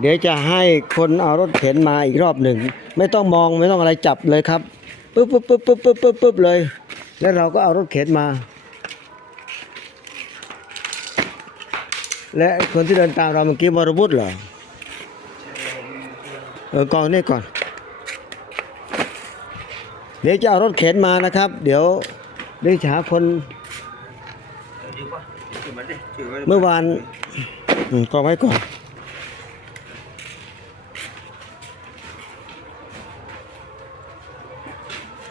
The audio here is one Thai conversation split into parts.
เดี๋ยวจะให้คนเอารถเข็นมาอีกรอบหนึ่ง ไม่ต้องมองไม่ต้องอะไรจับเลยครับปึ๊บปึ๊บปึ๊บปึ๊บปึ๊บปึ๊บปึ๊บเลย แล้วเราก็เอารถเข็นมา และคนที่เดินตามเราเมื่อกี้วรวุฒิเหรอเออกองนี่ก่อน เดี๋ยวจะเอารถเข็นมานะครับ เดี๋ยวเดี๋ยวจะหาคนเมื่อวานกองไว้ก่อน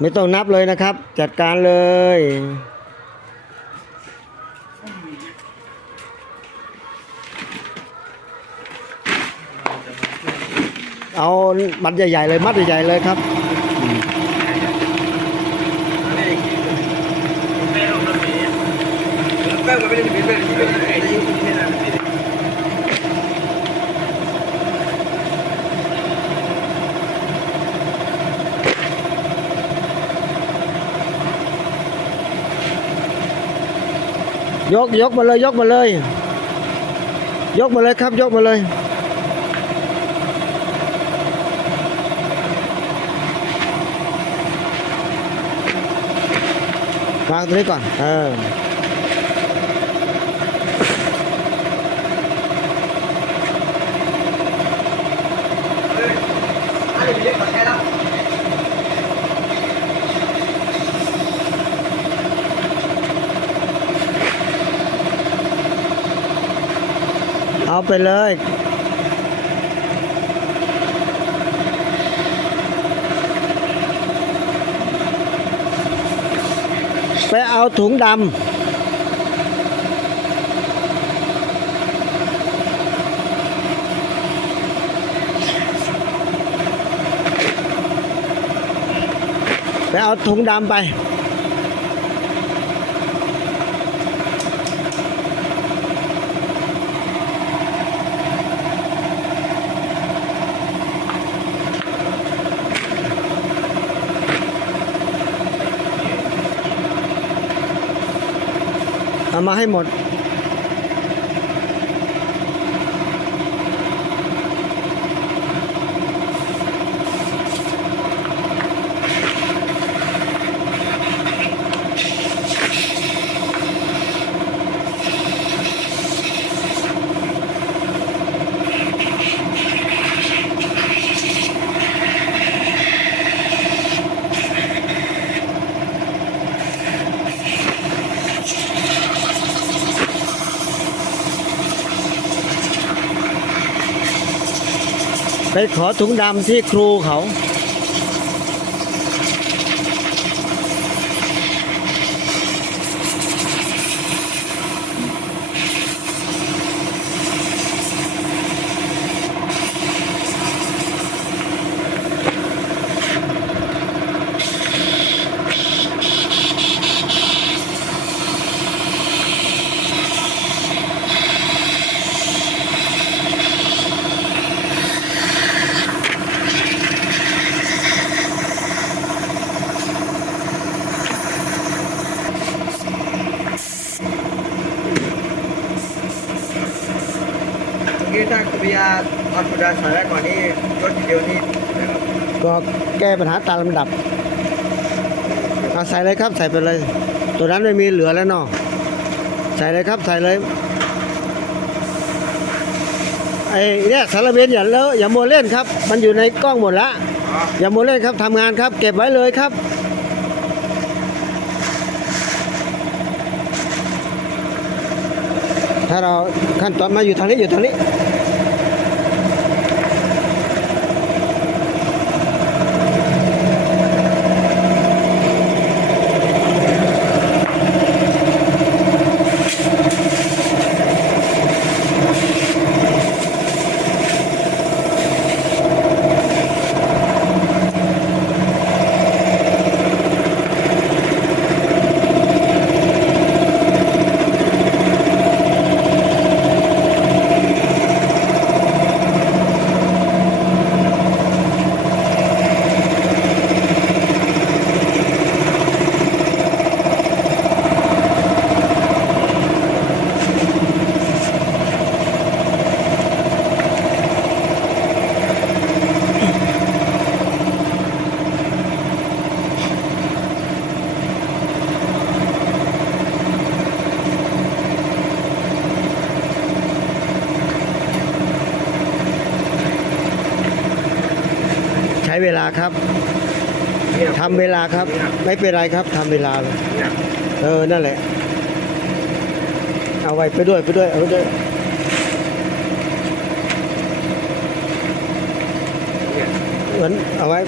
ไม่ต้องนับเลยนะครับ จัดการเลย เอามัดใหญ่ๆเลยมัดใหญ่ๆเลยครับแม่ลงมล์แม่ก็ไม่ได้เป็นแบบนี้เป็นไอ้ที่คุณแม่นั่นเป็น ยกยกมาเลยยกมาเลย ยกมาเลยครับยกมาเลย วางตรงนี้ก่อน เออ อะไรเรียกมาแค่แล้ว เอา ไปเลยไปเอาถุงดำไปเอาถุงดำไป เอามาให้หมด ไปขอถุงดำที่ครูเขา เอาสุดาใส่ไว้ก่อนนี่รถเดียวนี่นะครับก็แก้ปัญหาตามลำดับเอาใส่เลยครับใส่ไปเลย ตัวนั้นไม่มีเหลือแล้วเนาะใส่เลยครับใส่เลยไอ้เนี่ยสารเวนอย่าเลอะอย่าโมวเล่นครับ มันอยู่ในกล้องหมดละอ๋ออย่าโมวเล่นครับทำงานครับ เก็บไว้เลยครับ ถ้าเราขั้นตอนมาอยู่ทางนี้อยู่ทางนี้ ช้เวลาครับทำเวลาครับ ไม่เป็นไรครับทำเวลาเนี่ยเออนั่นแหละ เอาไว้ไปด้วยไปด้วยเอาไปด้วยเหมือนเอาไว้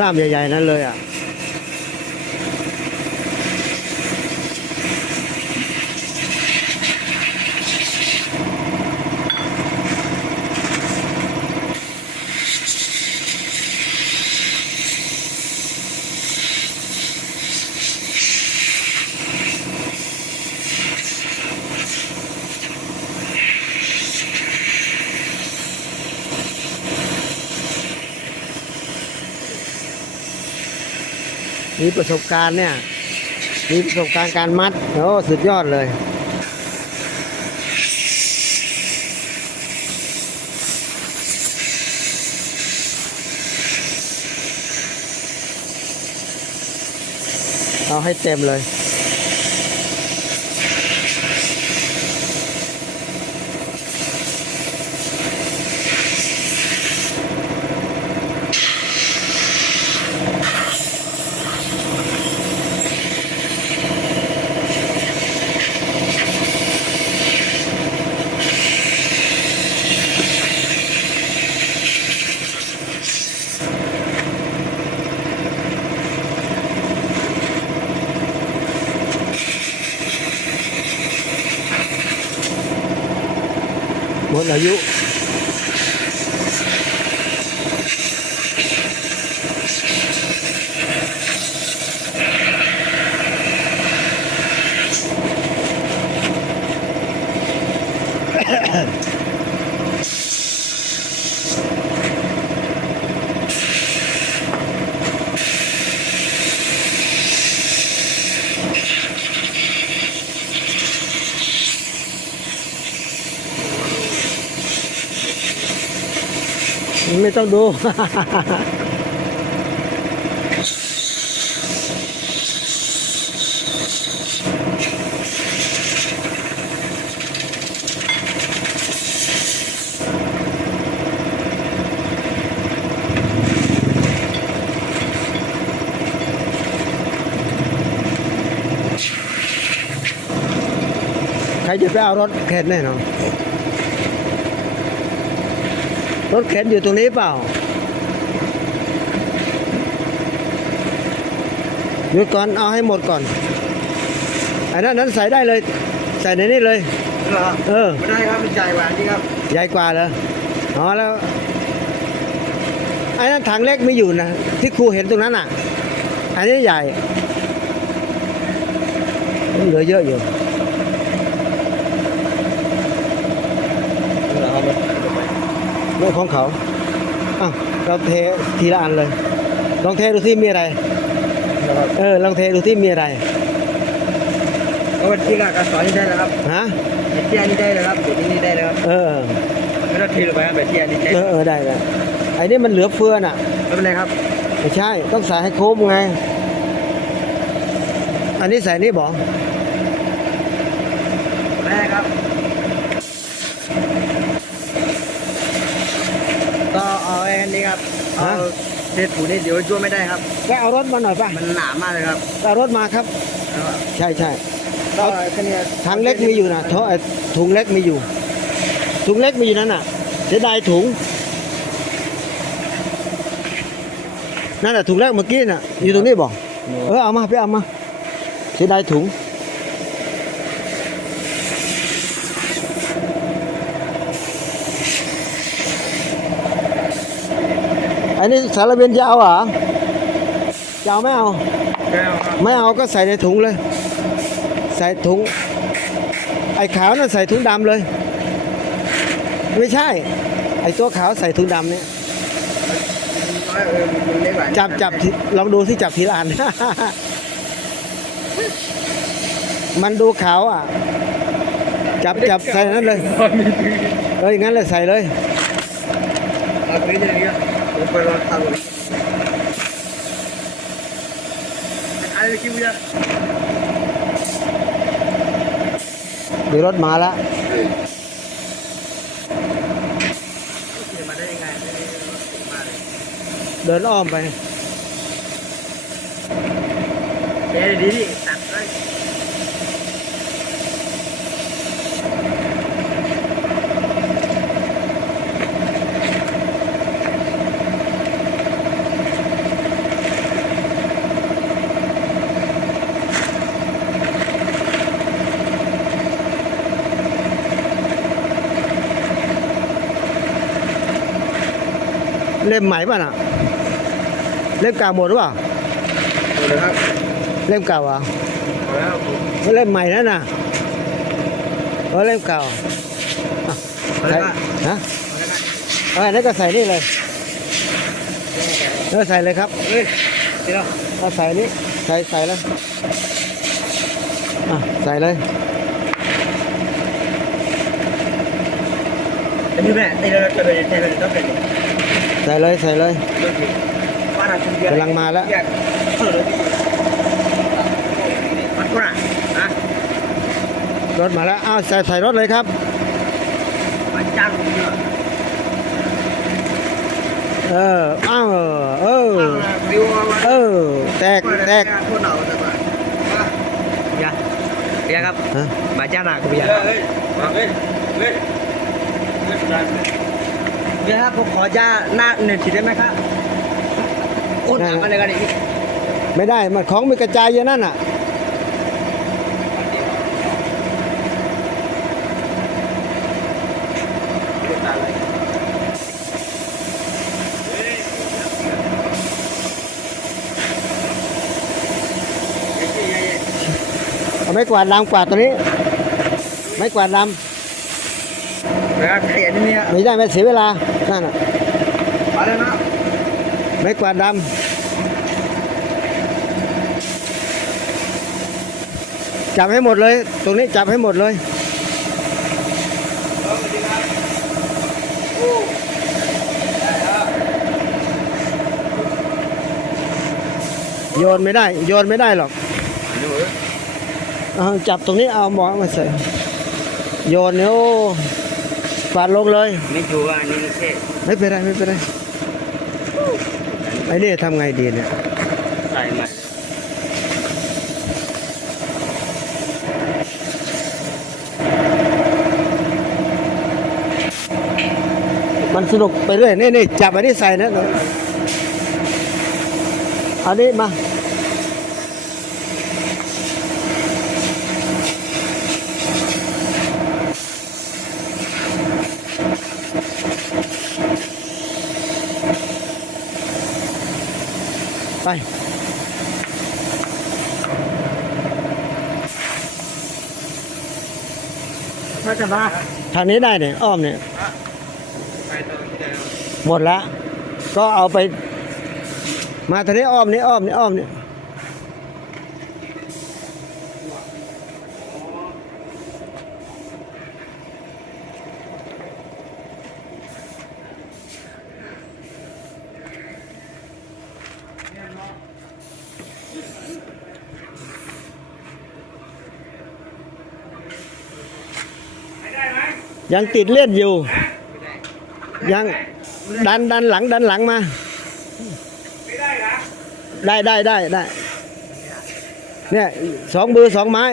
กล้ามใหญ่ ๆ นั้นเลยอะ ประสบการณ์เนี่ย มีประสบการณ์การมัดโอ้สุดยอดเลยเอาให้เต็มเลย หม ไม่ต้องดู ใครจะไปเอารถเข็นแน่นอน รถเข็นอยู่ตรงนี้เปล่า หยุดก่อน เอาให้หมดก่อนอันนั้นนั้นใส่ได้เลย ใส่ในนี้เลย เหรอเออ ไม่ได้ครับมันใหญ่กว่านี้ครับใหญ่กว่าเลยอ๋อแล้วไอ้นั้นถังเล็กไม่อยู่นะ ที่ครูเห็นตรงนั้นอะ อันนี้ใหญ่ เหลือเยอะอยู่ เหรอครับ เรื่องของเขาอะเราเททีละอันเลย ลองเทดูที่มีอะไรนะครับเออ ลองเทดูที่มีอะไรเอาวันที่ละกระสอนนี่ได้แล้วครับฮะไอ้เที่ยนี่ได้แล้วครับเดี๋ยวนี้นี่ได้แล้วครับเออไม่ต้องทีลงไปครับแบบเที่ยนี่ได้เออเออได้ได้ไอ้นี่มันเหลือเฟือน่ะไม่เป็นไรครับไม่ใช่ต้องใส่ให้ครบไง อันนี้ใส่นี่บอก ครับเอาเทศผูนี่เดี๋ยวช่วยไม่ได้ครับ ไปเอารถมาหน่อยป่ะมันหนามากเลยครับเอารถมาครับ ใช่ใช่ก็ถังเล็กมีอยู่นะท่อไอถุงเล็กมีอยู่ ถุงเล็กมีอยู่นั่นน่ะเสียดายถุง นั่นแหละถุงเล็กเมื่อกี้น่ะ อยู่ตรงนี้บอกเออเอามาไปเอามาเสียดายถุง อันนี้สารเวนจะเอาเหรอจะเอา ไม่เอาครับไม่เอาก็ใส่ในถุงเลย ใส่ถุง ไอ้ขาวนั่นใส่ถุงดำเลย ไม่ใช่ ไอ้ตัวขาวใส่ถุงดำเนี่ย เออมันเล็กกว่าจับจับทีลองดูที่จับทีละอัน มันดูขาวอะ จับจับใส่นั้นเลยเอออย่างนั้นเลยใส่เลย เอาไปเรื่อยๆ ผมไปรอทำเลยอะไรคิวเนี่ยเดี๋ยวรถมาแล้วเขียนมาได้ยังไงไม่ได้มาเลยเดินอ้อมไปเดี๋ยวดีดิตัดเลยเล่มใหม่ป่ะน่ะ เล่มเก่าหมดหรือเปล่าหมดเลยครับเล่มเก่าอะหมดแล้วผมเล่มใหม่นั่นน่ะเออเล่มเก่าอะหมดแล้วใส่ก็ฮะหมดแล้วก็เออนั่นก็ใส่นี่เลยเออใส่เลยครับเฮ้ยเดี๋ยวเอาใส่นี่ใส่ใส่เลยอะใส่เลยอันนี้แม่ไอ้เราจะไปเทเลยต้องเป็น ใส่เลยใส่เลยรถบ้านเราคุณเบียร์กำลังมาแล้วเบียร์เออรถดีมันกระนะรถมาแล้ว อ้าว ใส่ใส่รถเลยครับมันจ้างเยอะเออ อ้าว เออวิวมาเออ แตก แตกโคตรหนาวแต่ว่าเบียร์เบียร์ครับฮะมาจ้างหนักเบียร์เฮ้ยเฮ้ยเฮ้ย เบียร์ครับผมขอจ้าหน้าหนึ่งทีได้ไหมครับโอ้หนักอะไรกันอีกไม่ได้มันของมีกระจายอยู่นั่นน่ะเอาไม้กวาดดำกวาดตัวนี้ ไม้กวาด ดเวลาเขียนนี่ำไม่ได้ไม่เสียเวลา นั่นน่ะมาแล้วนะไม้กวาดดำจับให้หมดเลย ตรงนี้จับให้หมดเลยโยนไม่ได้ โยนไม่ได้หรอกเอาจับตรงนี้เอาหมอนมาใส่โยนเนี่ย โอ้ฟาดลงเลย ไม่ชัวร์นี่ไม่ใช่ไม่เป็นไรไม่เป็นไรไอ้นี่ทำไงดีเนี่ยใส่ใหม่มันสนุกไปเรื่อยนี่นี่จับอันนี้ใส่นะอันนี้มา ไปก็จะมาทางนี้ได้เนี่ยอ้อมเนี่ยไปตรงที่ไหนหมดละก็เอาไป มาทางนี้อ้อมนี่อ้อมนี่อ้อมนี่ ยังติดเลือดอยู่ ยังดันดันหลังดันหลังมา ได้ได้ได้ได้เนี่ยสองมือสองไม้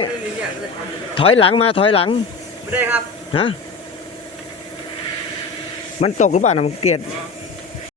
ถอยหลังมาถอยหลัง ไม่ได้ครับ ฮะ มันตกหรือเปล่านะมันเกลียด